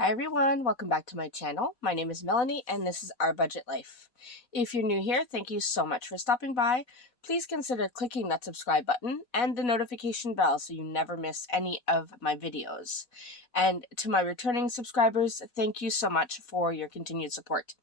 Hi everyone, welcome back to my channel. My name is Melanie and this is Our Budget Life. If you're new here, thank you so much for stopping by. Please consider clicking that subscribe button and the notification bell so you never miss any of my videos. And to my returning subscribers, thank you so much for your continued support.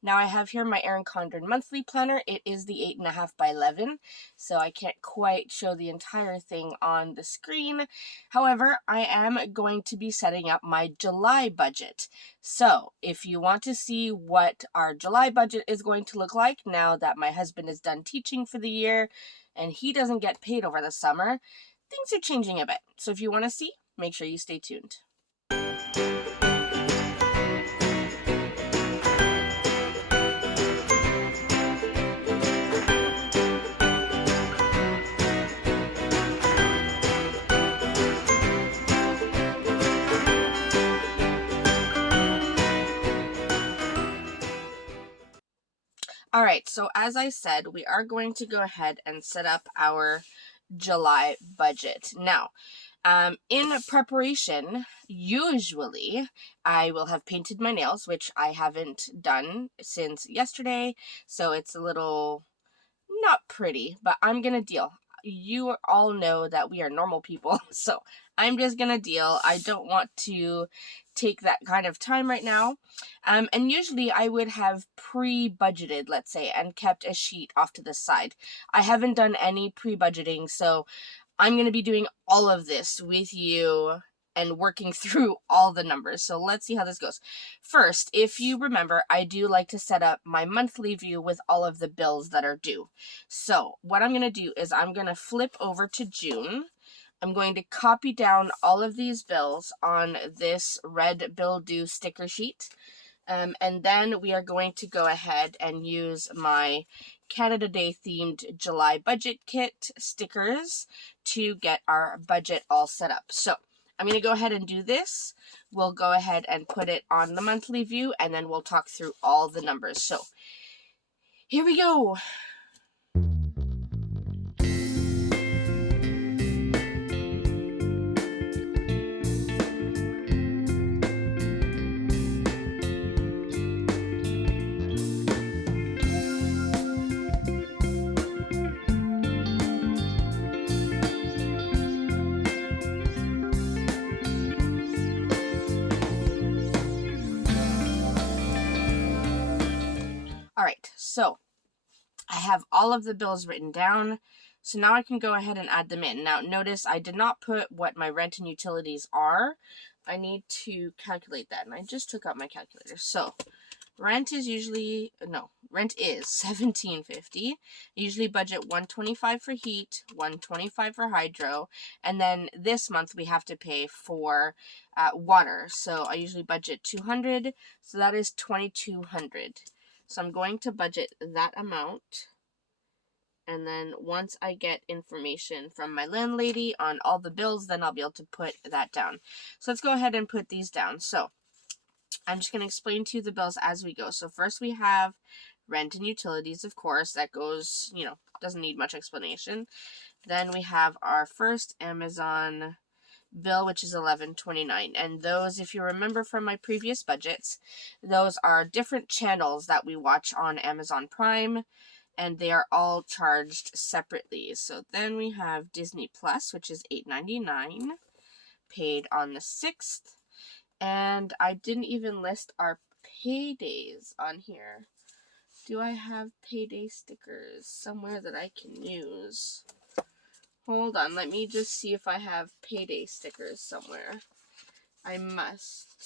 Now I have here my Erin Condren monthly planner. It is the 8.5 by 11, so I can't quite show the entire thing on the screen. However, I am going to be setting up my July budget. So if you want to see what our July budget is going to look like now that my husband is done teaching for the year and he doesn't get paid over the summer, things are changing a bit. So if you want to see, make sure you stay tuned. Alright, so as I said, we are going to go ahead and set up our July budget. Now, in preparation, usually I will have painted my nails, which I haven't done since yesterday, so it's a little not pretty, but I'm gonna deal. You all know that we are normal people, so I'm just gonna deal. I don't want to take that kind of time right now. And usually I would have pre-budgeted, let's say, and kept a sheet off to the side. I haven't done any pre-budgeting, so I'm going to be doing all of this with you and working through all the numbers. So let's see how this goes. First, if you remember, I do like to set up my monthly view with all of the bills that are due. So what I'm going to do is I'm going to flip over to June. I'm going to copy down all of these bills on this red bill due sticker sheet. And then we are going to go ahead and use my Canada Day themed July budget kit stickers to get our budget all set up. So I'm going to go ahead and do this. We'll go ahead and put it on the monthly view and then we'll talk through all the numbers. So here we go. Alright, so I have all of the bills written down, so now I can go ahead and add them in. Now notice I did not put what my rent and utilities are. I need to calculate that, and I just took out my calculator. So rent is $17.50. Usually budget $125 for heat, $125 for hydro, and then this month we have to pay for water. So I usually budget $200, so that is $2,200. So I'm going to budget that amount. And then once I get information from my landlady on all the bills, then I'll be able to put that down. So let's go ahead and put these down. So I'm just going to explain to you the bills as we go. So first we have rent and utilities, of course. That goes, doesn't need much explanation. Then we have our first Amazon bill, which is $11.29, and those, if you remember from my previous budgets, those are different channels that we watch on Amazon Prime, and they are all charged separately. So then we have Disney Plus, which is $8.99, paid on the 6th, and I didn't even list our paydays on here. Do I have payday stickers somewhere that I can use? Hold on, let me just see if I have payday stickers somewhere. I must.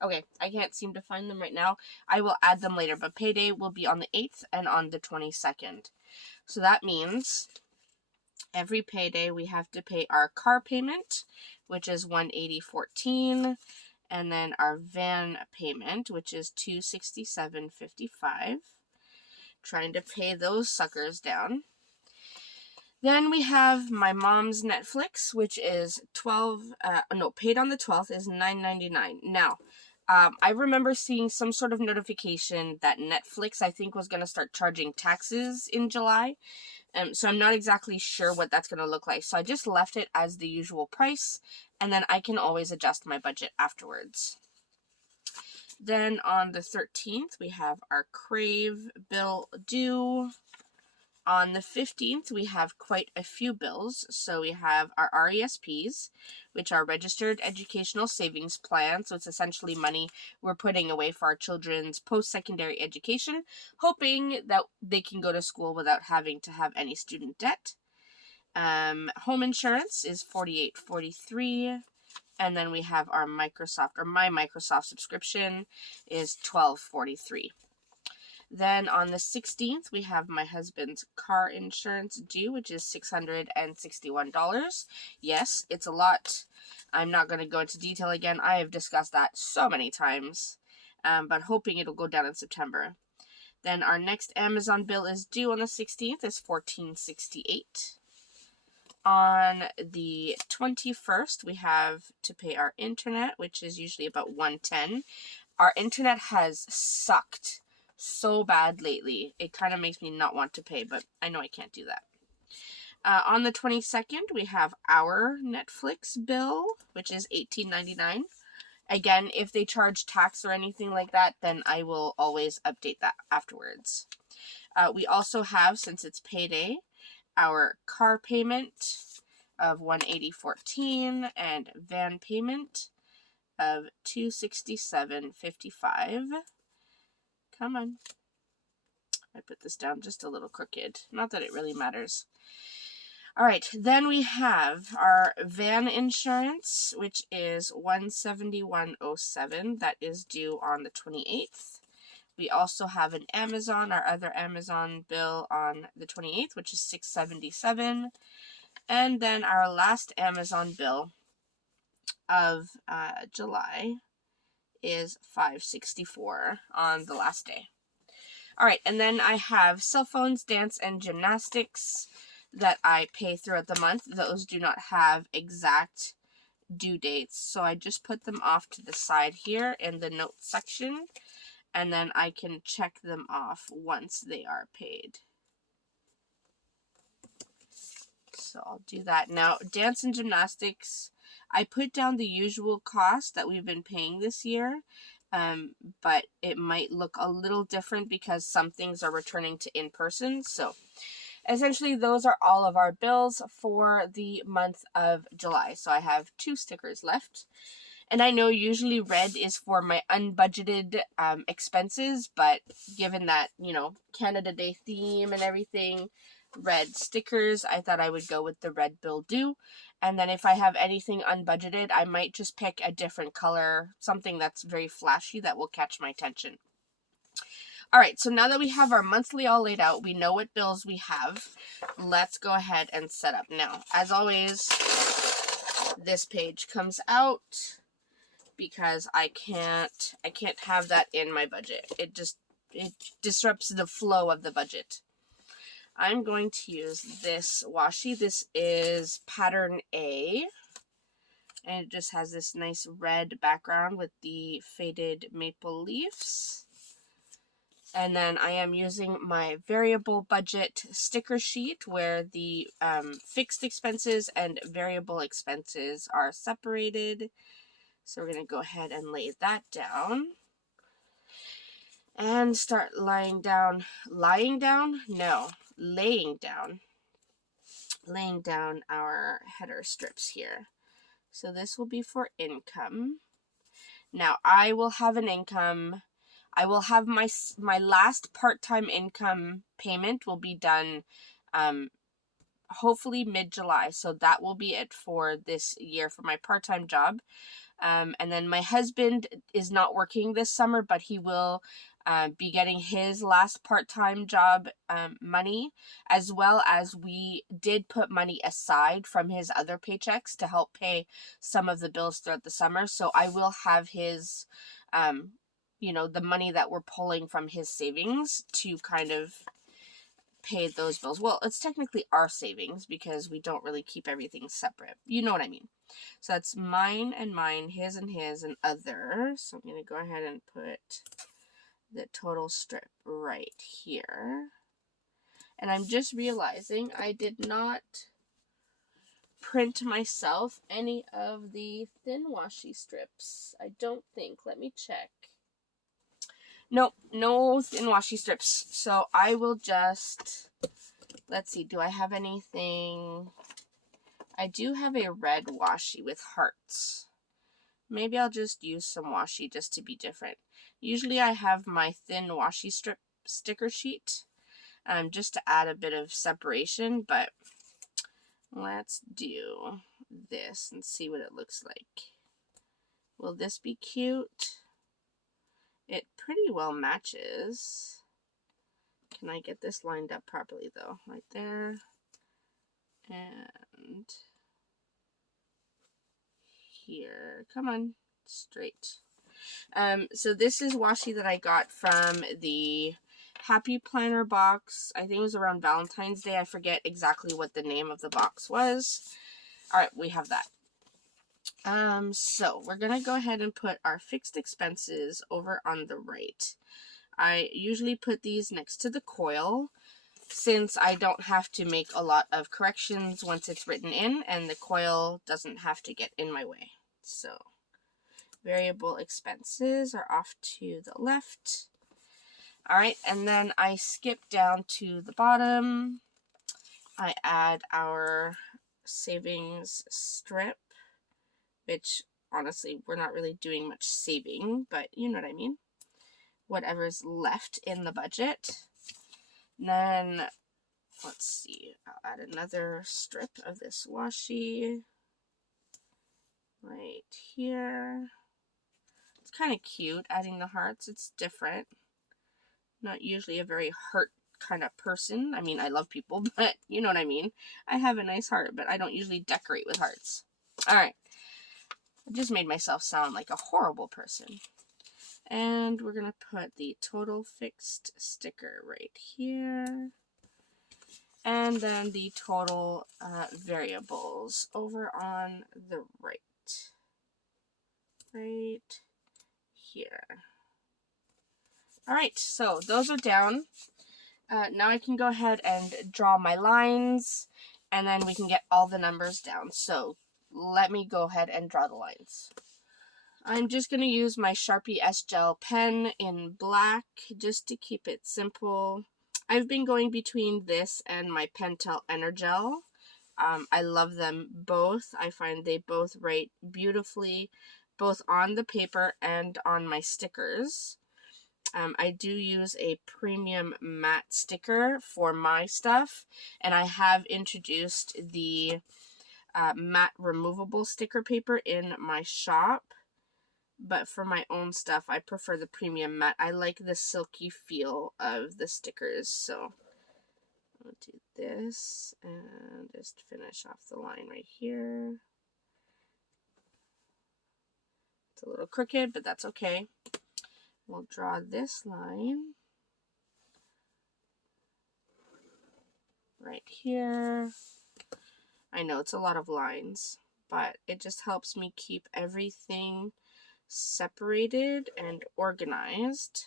Okay, I can't seem to find them right now. I will add them later, but payday will be on the 8th and on the 22nd. So that means every payday we have to pay our car payment, which is $180.14. And then our van payment, which is $267.55. Trying to pay those suckers down. Then we have my mom's Netflix, which is paid on the 12th is $9.99. Now, I remember seeing some sort of notification that Netflix, I think, was going to start charging taxes in July. So I'm not exactly sure what that's going to look like. So I just left it as the usual price, and then I can always adjust my budget afterwards. Then on the 13th, we have our Crave bill due. On the 15th, we have quite a few bills. So we have our RESPs, which are Registered Educational Savings Plan. So it's essentially money we're putting away for our children's post-secondary education, hoping that they can go to school without having to have any student debt. Home insurance is $48.43. And then we have our my Microsoft subscription is $12.43. Then on the 16th, we have my husband's car insurance due, which is $661. Yes, it's a lot. I'm not going to go into detail again. I have discussed that so many times, but hoping it'll go down in September. Then our next Amazon bill is due on the 16th. It's $14.68. On the 21st, we have to pay our internet, which is usually about $110. Our internet has sucked so bad lately. It kind of makes me not want to pay, but I know I can't do that. On the 22nd, we have our Netflix bill, which is $18.99. Again, if they charge tax or anything like that, then I will always update that afterwards. We also have, since it's payday, our car payment of $180.14 and van payment of $267.55. Come on. I put this down just a little crooked. Not that it really matters. All right, then we have our van insurance, which is $171.07. That is due on the 28th. We also have an our other Amazon bill on the 28th, which is $677. And then our last Amazon bill of July is $564 on the last day. All right, and then I have cell phones, dance, and gymnastics that I pay throughout the month. Those do not have exact due dates, so I just put them off to the side here in the notes section, and then I can check them off once they are paid. So I'll do that now. Dance and gymnastics, I put down the usual cost that we've been paying this year, but it might look a little different because some things are returning to in-person. So essentially, those are all of our bills for the month of July. So I have 2 stickers left. And I know usually red is for my unbudgeted expenses, but given that, Canada Day theme and everything, red stickers, I thought I would go with the red bill due. And then if I have anything unbudgeted, I might just pick a different color, something that's very flashy that will catch my attention. All right, so now that we have our monthly all laid out, we know what bills we have. Let's go ahead and set up. Now, as always, this page comes out because I can't have that in my budget. It disrupts the flow of the budget. I'm going to use this washi. This is pattern A, and it just has this nice red background with the faded maple leaves. And then I am using my variable budget sticker sheet where the fixed expenses and variable expenses are separated. So we're going to go ahead and lay that down. And start laying down our header strips here. So this will be for income. Now I will have an income. I will have my last part-time income payment will be done hopefully mid-July. So that will be it for this year for my part-time job. And then my husband is not working this summer, but he will be getting his last part-time job money, as well as we did put money aside from his other paychecks to help pay some of the bills throughout the summer. So I will have his, the money that we're pulling from his savings to kind of pay those bills. Well, it's technically our savings because we don't really keep everything separate. You know what I mean? So that's mine and mine, his and other. So I'm going to go ahead and put the total strip right here. And I'm just realizing I did not print myself any of the thin washi strips. I don't think. Let me check. Nope, no thin washi strips. So I will just, let's see, do I have anything? I do have a red washi with hearts. Maybe I'll just use some washi just to be different. Usually I have my thin washi strip sticker sheet just to add a bit of separation, but let's do this and see what it looks like. Will this be cute? It pretty well matches. Can I get this lined up properly though? Right there. And here. Come on. Straight. So this is washi that I got from the Happy Planner box. I think it was around Valentine's Day. I forget exactly what the name of the box was. Alright, we have that. So we're gonna go ahead and put our fixed expenses over on the right. I usually put these next to the coil since I don't have to make a lot of corrections once it's written in, and the coil doesn't have to get in my way. So variable expenses are off to the left. Alright, and then I skip down to the bottom. I add our savings strip, which honestly we're not really doing much saving, but you know what I mean. Whatever's left in the budget. And then, let's see, I'll add another strip of this washi right here. It's kind of cute adding the hearts. It's different. Not usually a very heart kind of person. I mean, I love people, but you know what I mean. I have a nice heart, but I don't usually decorate with hearts. Alright. I just made myself sound like a horrible person. And we're going to put the total fixed sticker right here. And then the total variables over on the right. Right here. Alright, so those are down. Now I can go ahead and draw my lines, and then we can get all the numbers down. So let me go ahead and draw the lines. I'm just going to use my Sharpie S-Gel pen in black just to keep it simple. I've been going between this and my Pentel Energel. I love them both. I find they both write beautifully, both on the paper and on my stickers. I do use a premium matte sticker for my stuff, and I have introduced the matte removable sticker paper in my shop. But for my own stuff, I prefer the premium matte. I like the silky feel of the stickers. So I'll do this and just finish off the line right here. It's a little crooked, but that's okay. We'll draw this line right here. I know it's a lot of lines, but it just helps me keep everything separated and organized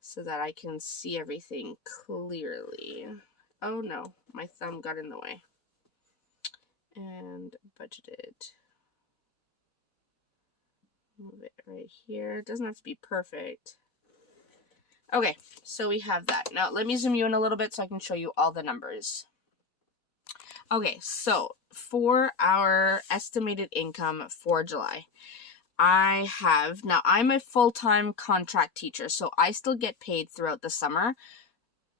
so that I can see everything clearly. Oh no, my thumb got in the way. And budgeted. Move it right here. It doesn't have to be perfect. Okay, so we have that. Now let me zoom you in a little bit so I can show you all the numbers. Okay, so for our estimated income for July, now I'm a full-time contract teacher, so I still get paid throughout the summer.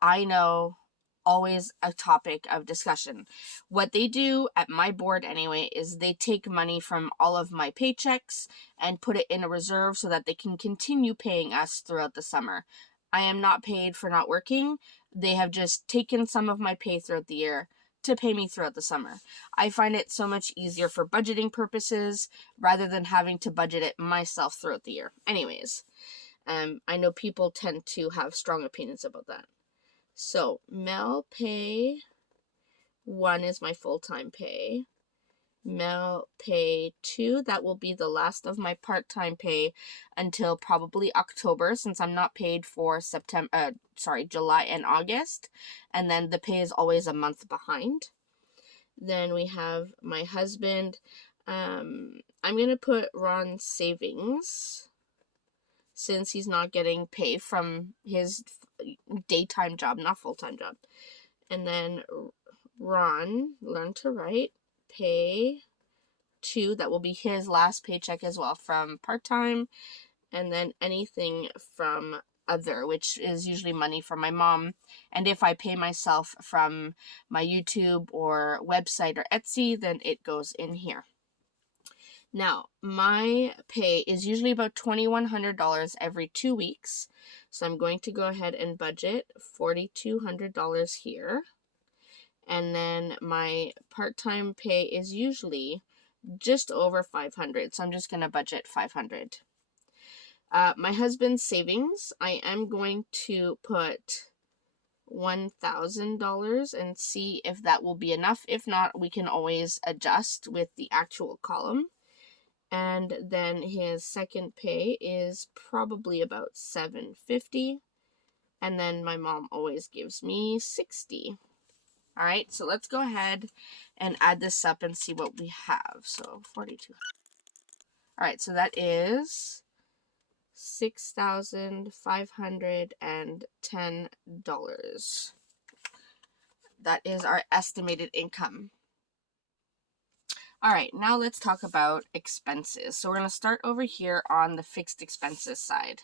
I know, always a topic of discussion. What they do at my board anyway is they take money from all of my paychecks and put it in a reserve so that they can continue paying us throughout the summer. I am not paid for not working. They have just taken some of my pay throughout the year to pay me throughout the summer. I find it so much easier for budgeting purposes rather than having to budget it myself throughout the year. Anyways, I know people tend to have strong opinions about that. So, Mel Pay 1 is my full-time pay. Mail pay 2, that will be the last of my part-time pay until probably October, since I'm not paid for July and August, and then the pay is always a month behind. Then we have my husband. I'm gonna put Ron's savings, since he's not getting pay from his daytime job, not full-time job. And then Ron, learn to write, pay 2, that will be his last paycheck as well from part-time. And then anything from other, which is usually money from my mom. And if I pay myself from my YouTube or website or Etsy, then it goes in here. Now, my pay is usually about $2,100 every 2 weeks. So I'm going to go ahead and budget $4,200 here. And then my part-time pay is usually just over $500. So I'm just going to budget $500. My husband's savings, I am going to put $1,000 and see if that will be enough. If not, we can always adjust with the actual column. And then his second pay is probably about $750. And then my mom always gives me $60. All right, so let's go ahead and add this up and see what we have. So 42. All right, so that is $6,510. That is our estimated income. All right, now let's talk about expenses. So we're going to start over here on the fixed expenses side.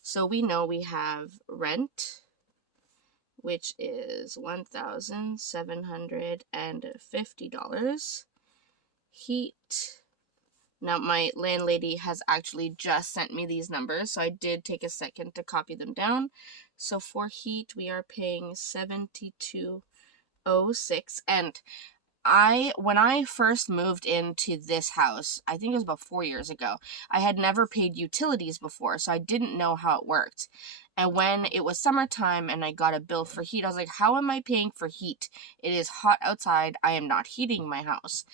So we know we have rent, which is $1,750. Heat. Now, my landlady has actually just sent me these numbers, so I did take a second to copy them down. So for heat, we are paying $72.06. And when I first moved into this house, I think it was about 4 years ago, I had never paid utilities before, so I didn't know how it worked. And when it was summertime and I got a bill for heat, I was like, how am I paying for heat? It is hot outside. I am not heating my house.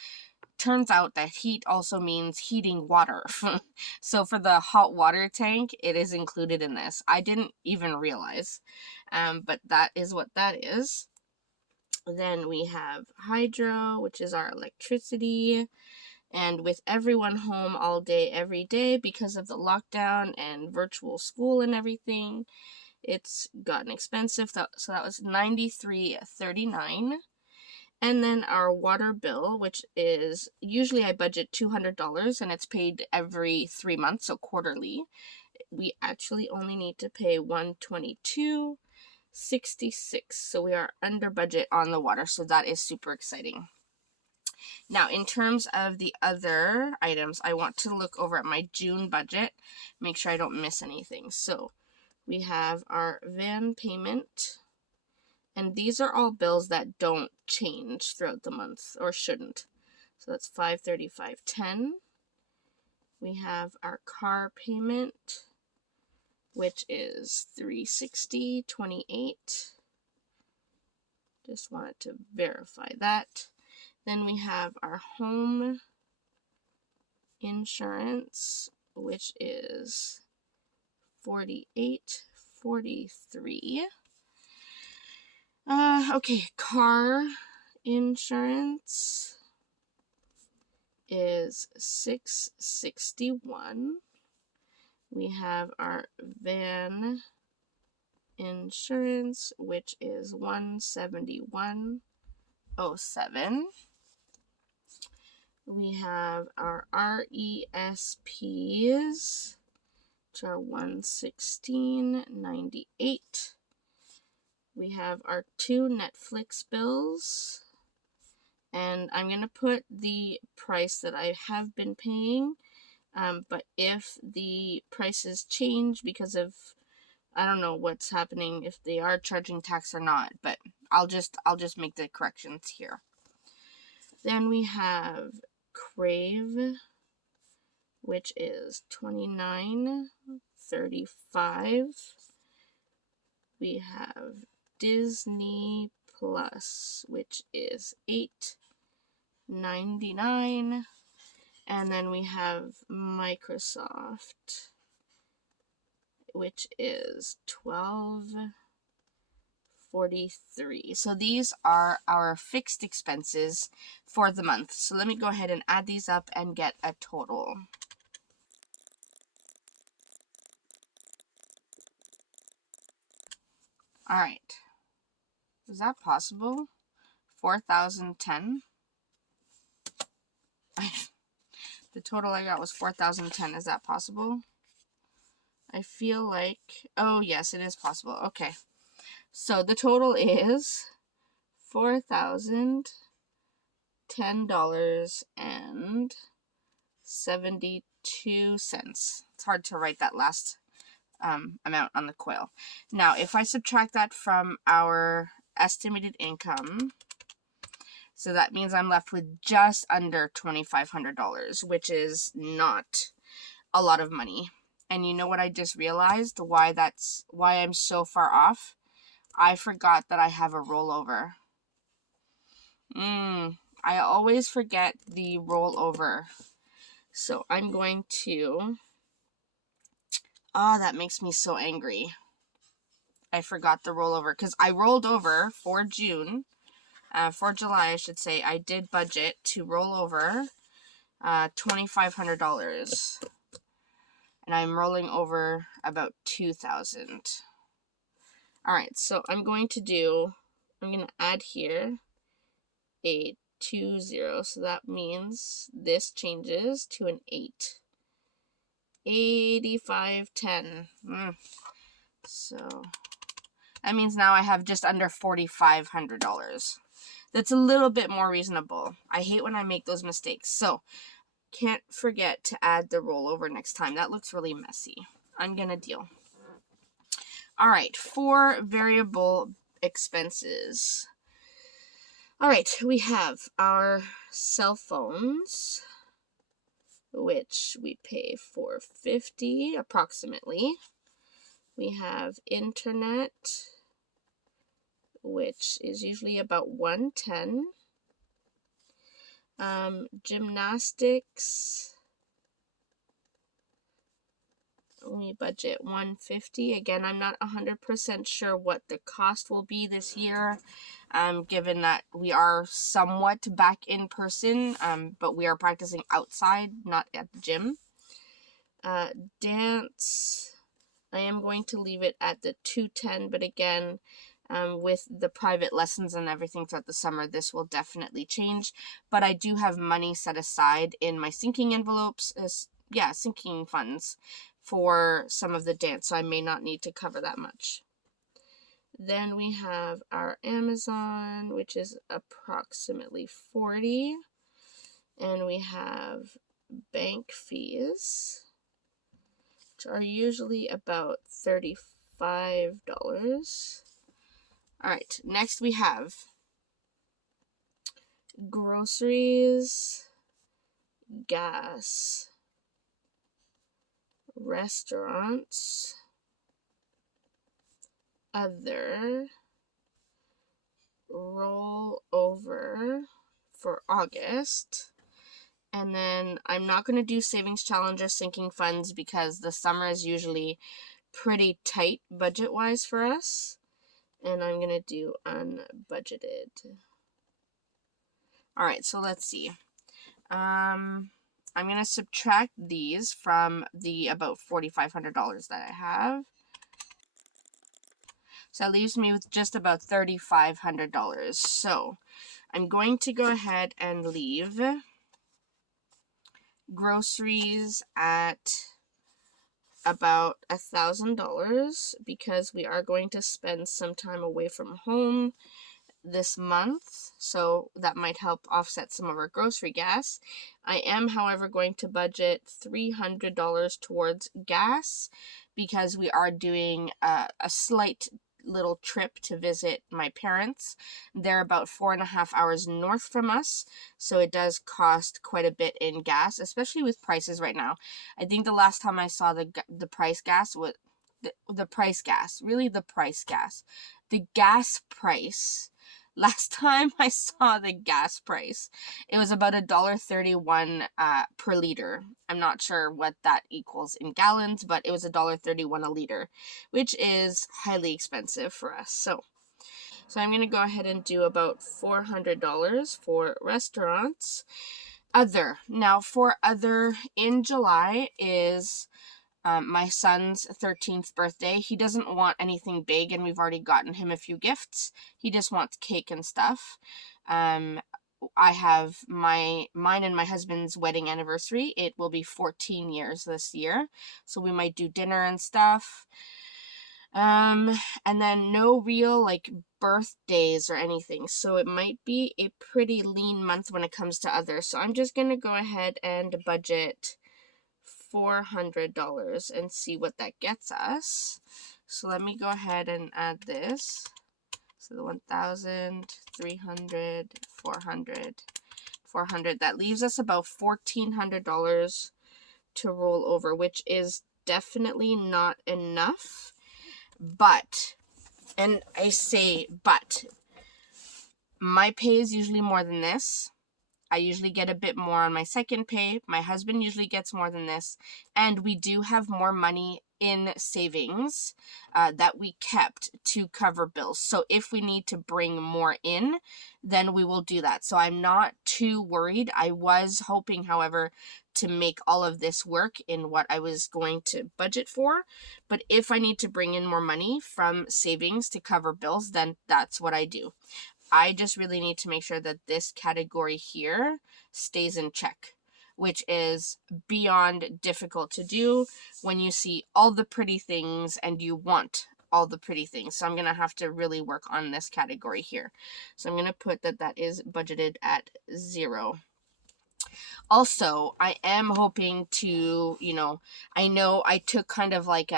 Turns out that heat also means heating water. So for the hot water tank, it is included in this. I didn't even realize, but that is what that is. Then we have hydro, which is our electricity. And with everyone home all day, every day, because of the lockdown and virtual school and everything, it's gotten expensive. So that was $93.39. And then our water bill, which is usually I budget $200 and it's paid every 3 months, so quarterly. We actually only need to pay $122.66. So we are under budget on the water. So that is super exciting. Now, in terms of the other items, I want to look over at my June budget, make sure I don't miss anything. So we have our van payment. And these are all bills that don't change throughout the month, or shouldn't. So that's $535.10. We have our car payment, which is $360.28. Just wanted to verify that. Then we have our home insurance, which is $48.43. Okay, car insurance is $661. We have our van insurance, which is $171.07. We have our RESPs, which are $116.98. We have our 2 Netflix bills, and I'm going to put the price that I have been paying, but if the prices change because of, I don't know what's happening, if they are charging tax or not, but I'll just make the corrections here. Then we have Crave, which is $29.35. We have Disney Plus, which is $9.99. And then we have Microsoft, which is $12.43. So these are our fixed expenses for the month. So let me go ahead and add these up and get a total. All right. Is that possible? 4,010. The total I got was 4,010. Is that possible? I feel like, oh yes, it is possible. Okay. So the total is $4,010.72. It's hard to write that last amount on the coil. Now, if I subtract that from our estimated income, so that means I'm left with just under $2,500, which is not a lot of money. And you know what I just realized? Why I'm so far off? I forgot that I have a rollover. I always forget the rollover. So I'm going to... Oh, that makes me so angry. I forgot the rollover because I rolled over for June. For July, I should say, I did budget to roll over $2,500. And I'm rolling over about $2,000. Alright, so I'm going to add here a 20, so that means this changes to an 8. 85.10. So that means now I have just under $4,500. That's a little bit more reasonable. I hate when I make those mistakes. So can't forget to add the rollover next time. That looks really messy. I'm gonna deal. All right, for variable expenses. All right, we have our cell phones, which we pay $4.50 approximately. We have internet, which is usually about $110. Gymnastics, we budget $150. Again, I'm not 100% sure what the cost will be this year, given that we are somewhat back in person, but we are practicing outside, not at the gym. Dance, I am going to leave it at the $210, but again, with the private lessons and everything throughout the summer, this will definitely change. But I do have money set aside in my sinking envelopes, sinking funds for some of the dance, so I may not need to cover that much. Then we have our Amazon, which is approximately $40. And we have bank fees, which are usually about $35. All right, next we have groceries, gas, restaurants, other, rollover for August. And then I'm not going to do savings challenge or sinking funds because the summer is usually pretty tight budget-wise for us. And I'm going to do unbudgeted. All right, so let's see. I'm going to subtract these from the about $4,500 that I have. So that leaves me with just about $3,500. So I'm going to go ahead and leave groceries at about $1,000 because we are going to spend some time away from home this month, so that might help offset some of our grocery gas. I am, however, going to budget $300 towards gas because we are doing a slight little trip to visit my parents. They're about 4.5 hours north from us, so it does cost quite a bit in gas, especially with prices right now. I think the last time I saw the price gas was the gas price Last time I saw the gas price, it was about $1.31 per liter. I'm not sure what that equals in gallons, but it was $1.31 a liter, which is highly expensive for us. So I'm going to go ahead and do about $400 for restaurants. Other. Now, for other in July is my son's 13th birthday. He doesn't want anything big, and we've already gotten him a few gifts. He just wants cake and stuff. I have mine and my husband's wedding anniversary. It will be 14 years this year, so we might do dinner and stuff. And then no real like birthdays or anything, so it might be a pretty lean month when it comes to others. So I'm just gonna go ahead and budget $400 and see what that gets us. So let me go ahead and add this. So the 1,000, 300, 400, 400. That leaves us about $1,400 to roll over, which is definitely not enough. But, and I say but, my pay is usually more than this. I usually get a bit more on my second pay. My husband usually gets more than this. And we do have more money in savings that we kept to cover bills. So if we need to bring more in, then we will do that. So I'm not too worried. I was hoping, however, to make all of this work in what I was going to budget for. But if I need to bring in more money from savings to cover bills, then that's what I do. I just really need to make sure that this category here stays in check, which is beyond difficult to do when you see all the pretty things and you want all the pretty things. So I'm going to have to really work on this category here. So I'm going to put that is budgeted at 0. Also, I am hoping to, I know I took kind of like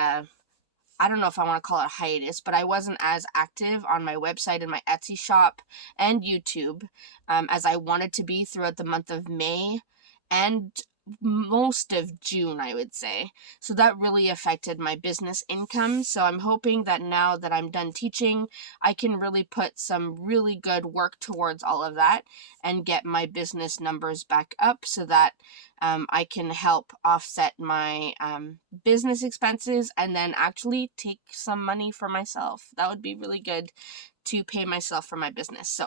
I don't know if I want to call it a hiatus, but I wasn't as active on my website and my Etsy shop and YouTube as I wanted to be throughout the month of May and most of June, I would say. So that really affected my business income. So I'm hoping that now that I'm done teaching, I can really put some really good work towards all of that and get my business numbers back up so that I can help offset my business expenses and then actually take some money for myself. That would be really good to pay myself for my business. So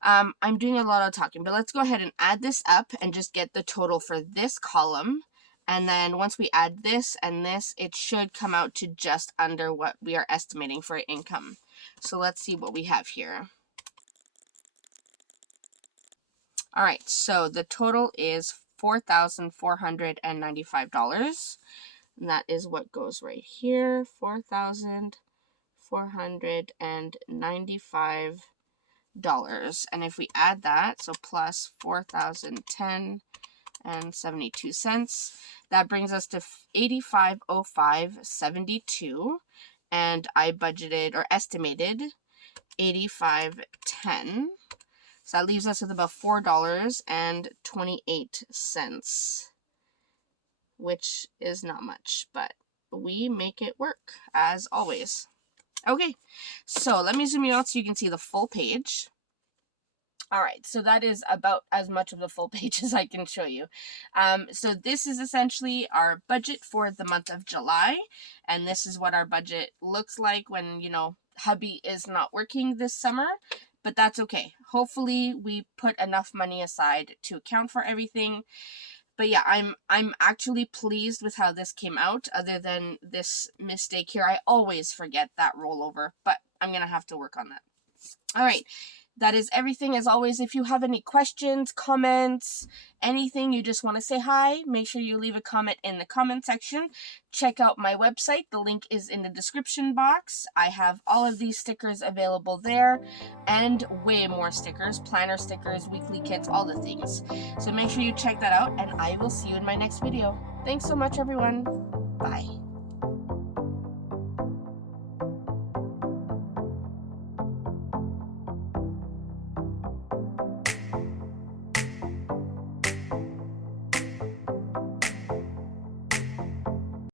I'm doing a lot of talking, but let's go ahead and add this up and just get the total for this column. And then once we add this and this, it should come out to just under what we are estimating for income. So let's see what we have here. All right, so the total is $4,495. And that is what goes right here, $4,495. And if we add that, so plus 4,010 and 72 cents, that brings us to 8505.72, and I budgeted or estimated 8510. So that leaves us with about $4.28, which is not much, but we make it work as always. Okay, so let me zoom you out so you can see the full page. All right, so that is about as much of the full page as I can show you. So this is essentially our budget for the month of July, and this is what our budget looks like when, hubby is not working this summer, but that's okay. Hopefully we put enough money aside to account for everything. But yeah, I'm actually pleased with how this came out, other than this mistake here. I always forget that rollover, but I'm going to have to work on that. All right, that is everything. As always, if you have any questions, comments, anything, you just want to say hi, make sure you leave a comment in the comment section. Check out my website. The link is in the description box. I have all of these stickers available there and way more stickers, planner stickers, weekly kits, all the things. So make sure you check that out, and I will see you in my next video. Thanks so much, everyone. Bye.